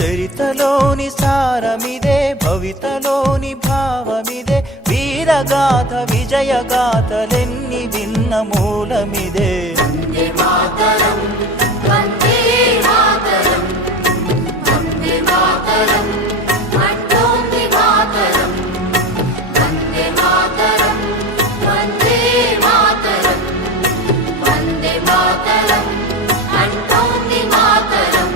చరితలోని సారమిదే, భవితలోని భావమిదే, వీరగాథ విజయగాథలెన్ని విన్న మూలమిదే. వందే మాతరం, వందే మాతరం, వందే మాతరం అంటోంది మాతరం. వందే మాతరం, వందే మాతరం, వందే మాతరం అంటోంది మాతరం.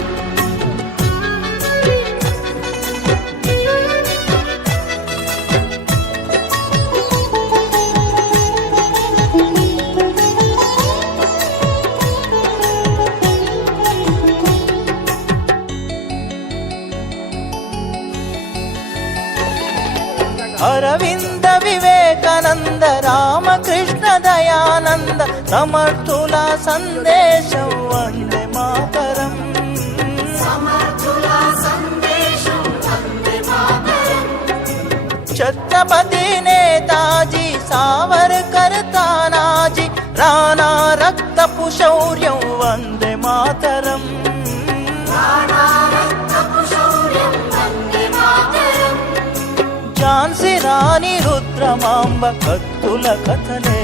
అరవింద వివేకానంద రామకృష్ణ దయానంద సమర్థుల సందేశం వందే మాతరం. సమర్థుల సందేశం వందే మాతరం. ఛత్రపతి నేతాజీ సావర్కర్ తానాజీ రాణా రక్తపు శౌర్యం వందే మాతరం. రాణా రక్తపు శౌర్యం వందే మాతరం. ఝాన్సీ రాణి రుద్రమాంబ కత్తుల కథలే